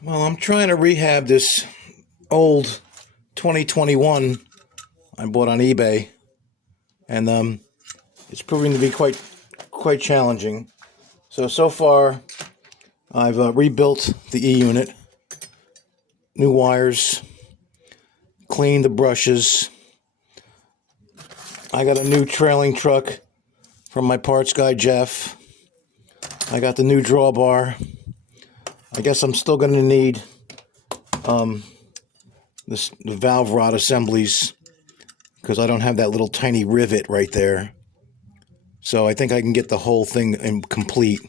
Well, I'm trying to rehab this old 2021 I bought on eBay, and it's proving to be quite challenging. So far, I've rebuilt the E unit, new wires, cleaned the brushes. I got a new trailing truck from my parts guy Jeff. I got the new drawbar. I guess I'm still going to need the valve rod assemblies because I don't have that little tiny rivet right there. So I think I can get the whole thing complete,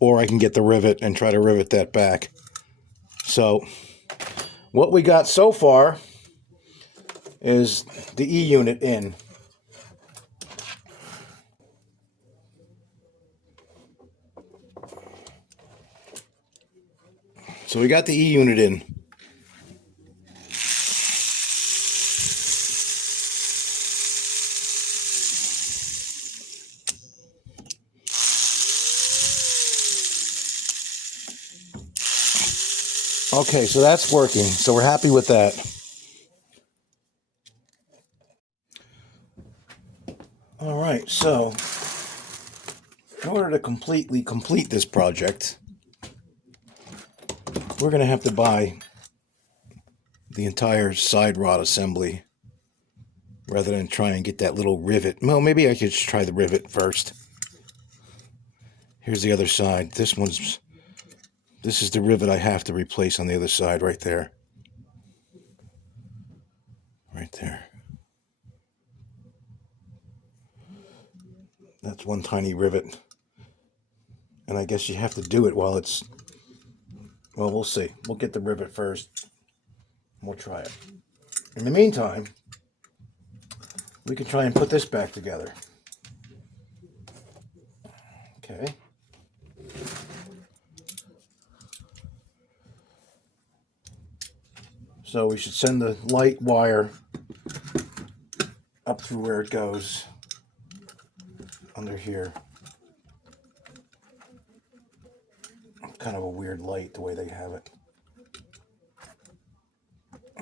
or I can get the rivet and try to rivet that back. So what we got so far is the E unit in. So we got the E unit in. Okay, so that's working. So we're happy with that. All right, so in order to completely complete this project, we're going to have to buy the entire side rod assembly rather than try and get that little rivet. Well, maybe I could just try the rivet first. Here's the other side. This is the rivet I have to replace on the other side right there. Right there. That's one tiny rivet. And I guess you have to do it while it's... Well, we'll see. We'll get the rivet first. We'll try it. In the meantime, we can try and put this back together. Okay. So we should send the light wire up through where it goes, under here. Kind of a weird light the way they have it.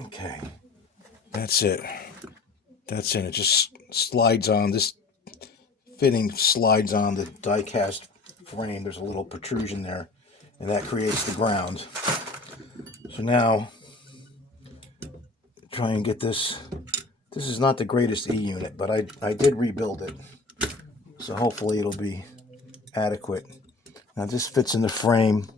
Okay, that's it. That's it. It just slides on. This fitting slides on the die-cast frame. There's a little protrusion there, and that creates the ground. So now, try and get this. This is not the greatest E unit, but I did rebuild it, so hopefully it'll be adequate. Now this fits in the frame.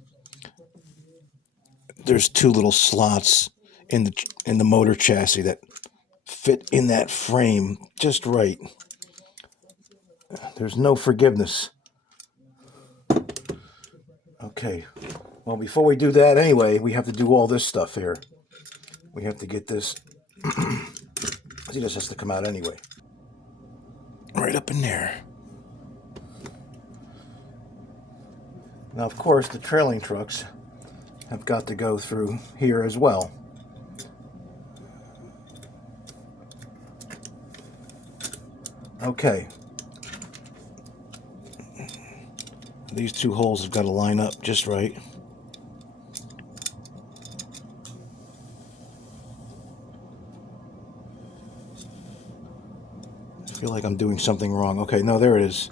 There's two little slots in the motor chassis that fit in that frame just right. There's no forgiveness. Okay, well, before we do that anyway, we have to do all this stuff here. We have to get this. See, this has to come out anyway. Right up in there. Now, of course, the trailing trucks have got to go through here as well. Okay. These two holes have got to line up just right. I feel like I'm doing something wrong. Okay, no, there it is.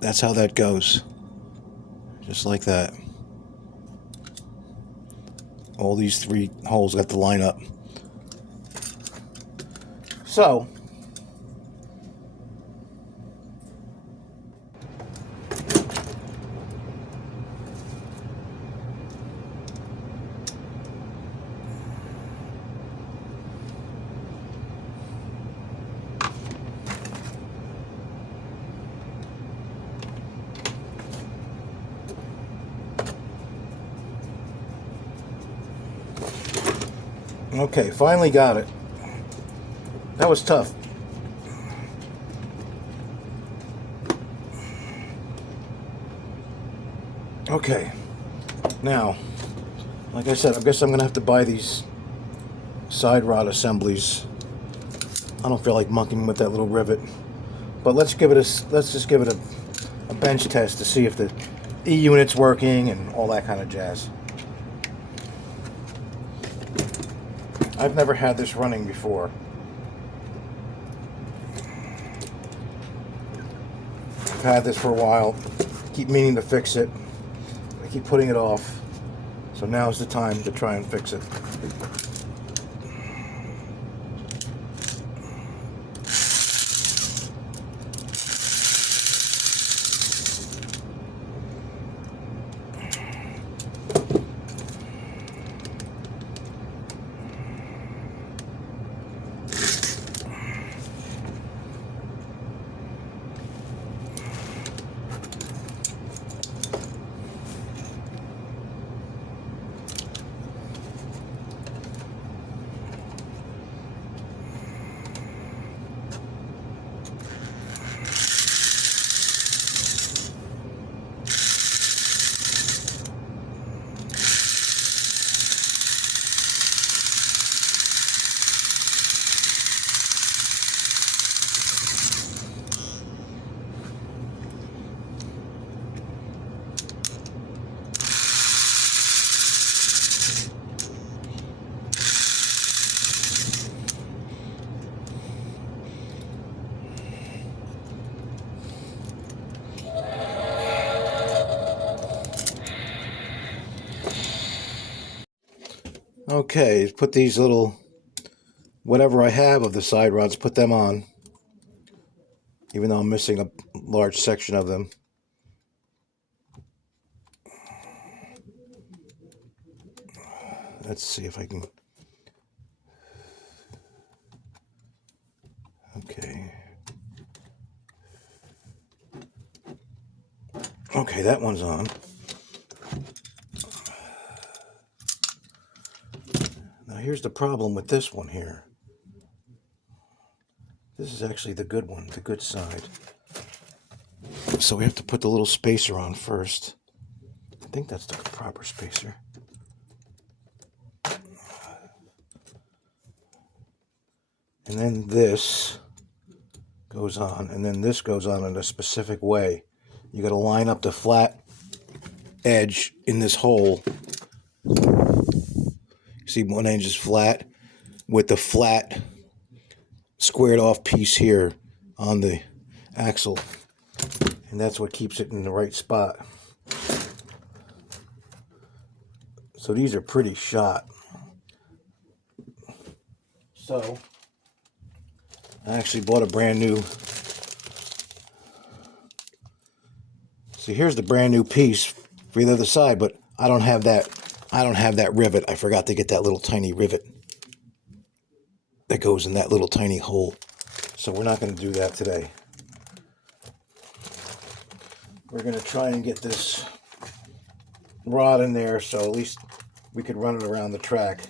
That's how that goes. Just like that. All these three holes got to line up. So, okay, finally got it. That was tough. Okay, now, like I said, I guess I'm gonna have to buy these side rod assemblies. I don't feel like monkeying with that little rivet, but let's just give it a bench test to see if the E unit's working and all that kind of jazz. I've never had this running before. I've had this for a while. Keep meaning to fix it. I keep putting it off. So now's the time to try and fix it. Okay, put these little, whatever I have of the side rods, put them on. Even though I'm missing a large section of them. Let's see if I can. Okay. Okay, that one's on. Now here's the problem with this one here. This is actually the good one, the good side. So we have to put the little spacer on first. I think that's the proper spacer. And then this goes on, and then this goes on in a specific way. You got to line up the flat edge in this hole. See, one edge is flat with the flat squared off piece here on the axle. And that's what keeps it in the right spot. So these are pretty shot. So I actually bought a brand new. See, here's the brand new piece for the other side, but I don't have that. I don't have that rivet. I forgot to get that little tiny rivet that goes in that little tiny hole. So we're not going to do that today. We're going to try and get this rod in there so at least we could run it around the track.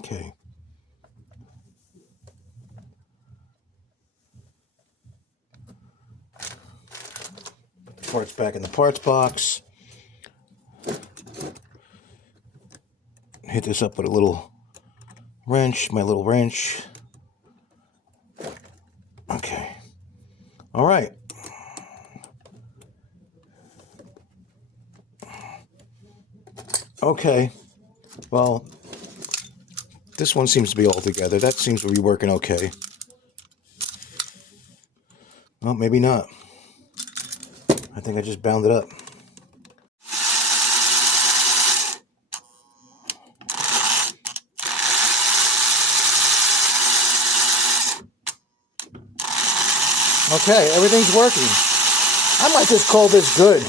Okay. Parts back in the parts box. Hit this up with a little wrench, my little wrench. Okay. All right. Okay. Well, this one seems to be all together. That seems to be working okay. Well, maybe not. I think I just bound it up. Okay, everything's working. I might just call this good.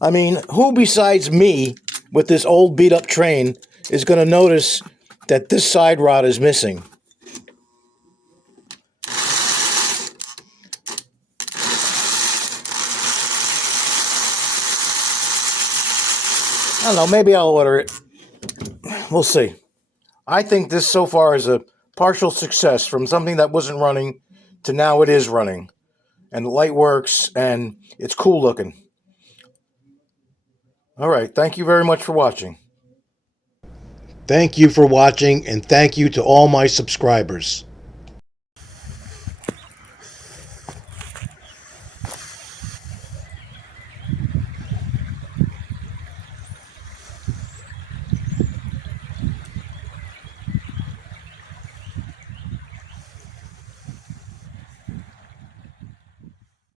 I mean, who besides me with this old beat up train is going to notice that this side rod is missing? I don't know, maybe I'll order it. We'll see. I think this so far is a partial success from something that wasn't running to now it is running. And the light works and it's cool looking. All right, thank you very much for watching. Thank you for watching, and thank you to all my subscribers.